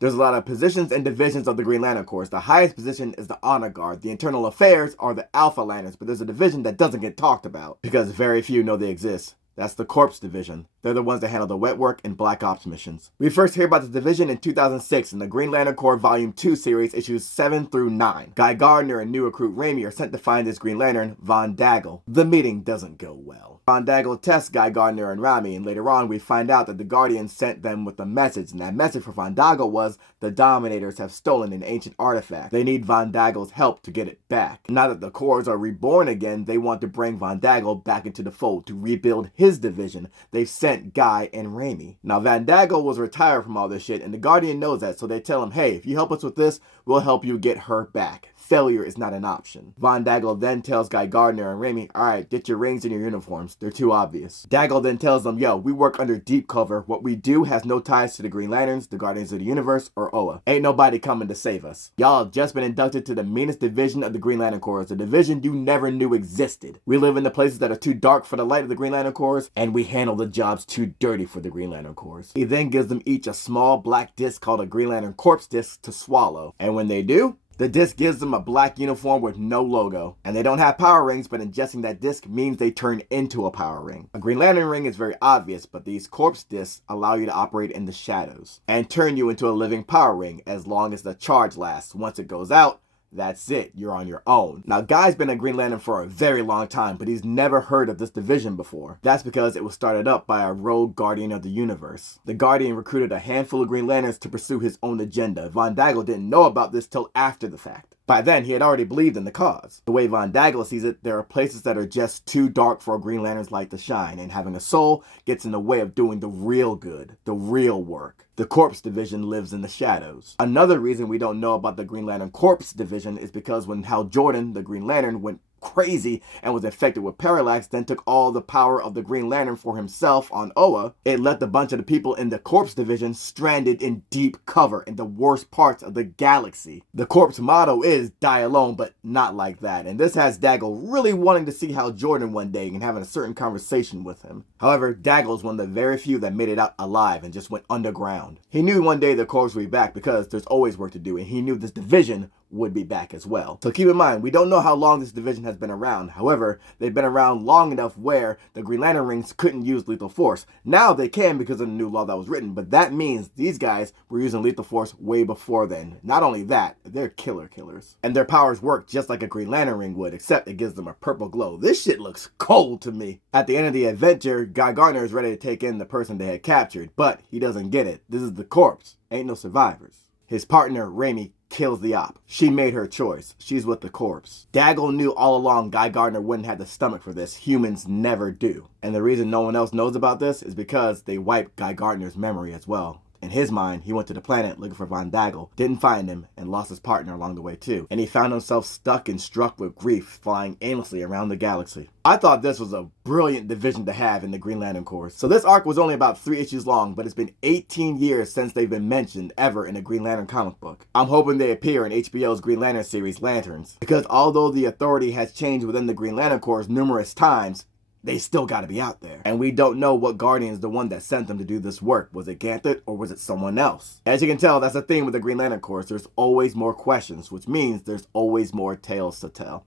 There's a lot of positions and divisions of the Green Lantern Corps. The highest position is the Honor Guard. The Internal Affairs are the Alpha Lanterns, but there's a division that doesn't get talked about because very few know they exist. That's the Coprse division. They're the ones that handle the wet work and Black Ops missions. We first hear about the division in 2006 in the Green Lantern Corps Volume 2 series, issues 7 through 9. Guy Gardner and new recruit Raimi are sent to find this Green Lantern, Von Daggle. The meeting doesn't go well. Von Daggle tests Guy Gardner and Raimi, and later on we find out that the Guardians sent them with a message, and that message for Von Daggle was, the Dominators have stolen an ancient artifact. They need Von Daggle's help to get it back. Now that the Corps are reborn again, they want to bring Von Daggle back into the fold to rebuild his division. They've sent Guy and Raimi. Now Von Daggle was retired from all this shit, and the Guardian knows that, so they tell him, hey, if you help us with this, we'll help you get her back. Failure is not an option. Von Daggle then tells Guy Gardner and Raimi, alright, get your rings and your uniforms. They're too obvious. Daggle then tells them, yo, we work under deep cover. What we do has no ties to the Green Lanterns, the Guardians of the Universe, or Oa. Ain't nobody coming to save us. Y'all have just been inducted to the meanest division of the Green Lantern Corps, a division you never knew existed. We live in the places that are too dark for the light of the Green Lantern Corps, and we handle the jobs too dirty for the Green Lantern Corps. He then gives them each a small black disc called a Green Lantern Corpse disc to swallow. And when they do, the disc gives them a black uniform with no logo. And they don't have power rings, but ingesting that disc means they turn into a power ring. A Green Lantern ring is very obvious, but these corpse discs allow you to operate in the shadows and turn you into a living power ring as long as the charge lasts. Once it goes out, that's it, you're on your own. Now, Guy's been a Green Lantern for a very long time, but he's never heard of this division before. That's because it was started up by a rogue Guardian of the Universe. The Guardian recruited a handful of Green Lanterns to pursue his own agenda. Von Daggle didn't know about this till after the fact. By then, he had already believed in the cause. The way Von Daggle sees it, there are places that are just too dark for a Green Lantern's light to shine, and having a soul gets in the way of doing the real good, the real work. The Coprse division lives in the shadows. Another reason we don't know about the Green Lantern Coprse division is because when Hal Jordan, the Green Lantern, went crazy and was infected with parallax, then took all the power of the Green Lantern for himself on Oa, it left a bunch of the people in the Coprse division stranded in deep cover in the worst parts of the galaxy. The Coprse motto is die alone, but not like that, and this has Daggle really wanting to see Hal Jordan one day and having a certain conversation with him. However, Daggle is one of the very few that made it out alive and just went underground. He knew one day the Corps would be back because there's always work to do, and he knew this division would be back as well. So keep in mind, we don't know how long this division has been around. However, they've been around long enough where the Green Lantern rings couldn't use lethal force. Now they can because of the new law that was written, but that means these guys were using lethal force way before then. Not only that, they're killers. And their powers work just like a Green Lantern ring would, except it gives them a purple glow. This shit looks cold to me. At the end of the adventure, Guy Gardner is ready to take in the person they had captured, but he doesn't get it. This is the Corpse. Ain't no survivors. His partner, Raimi, kills the op. She made her choice. She's with the Corpse. Daggle knew all along Guy Gardner wouldn't have the stomach for this. Humans never do. And the reason no one else knows about this is because they wiped Guy Gardner's memory as well. In his mind, he went to the planet looking for Von Daggle, didn't find him, and lost his partner along the way too. And he found himself stuck and struck with grief, flying aimlessly around the galaxy. I thought this was a brilliant division to have in the Green Lantern Corps. So this arc was only about 3 issues long, but it's been 18 years since they've been mentioned ever in a Green Lantern comic book. I'm hoping they appear in HBO's Green Lantern series, Lanterns, because although the authority has changed within the Green Lantern Corps numerous times, they still gotta be out there. And we don't know what Guardian is the one that sent them to do this work. Was it Ganthet or was it someone else? As you can tell, that's the theme with the Green Lantern Corps. There's always more questions, which means there's always more tales to tell.